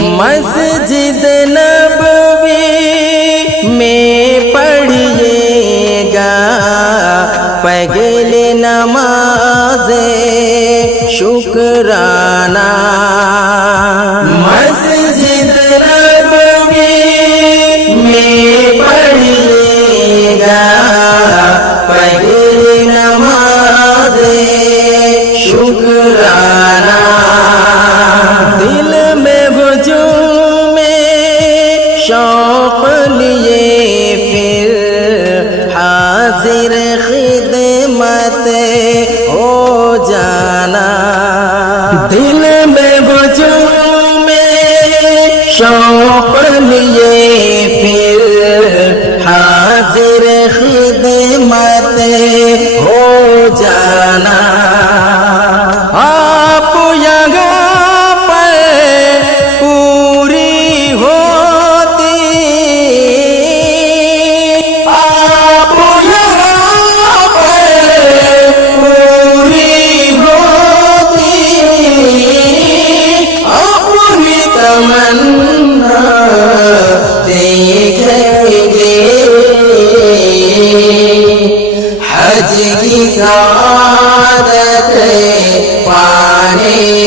مسجد نبوی میں پڑھیے گا پہلی نماز شکرانہ، مسجد نبوی میں پڑھیے گا پہلی نماز شکرانہ، دل میں ہجوم شوق لیے پھر حاضر خدمت ہو جانا، دل میں ہجوم شوق لیے پھر حاضر خدمت ہو جانا، آپ یہاں پر پوری ہوتی، آپ یہاں پر پوری ہوتی، اپنی تمنا دیکھیں گے، حج کی سعادت پانے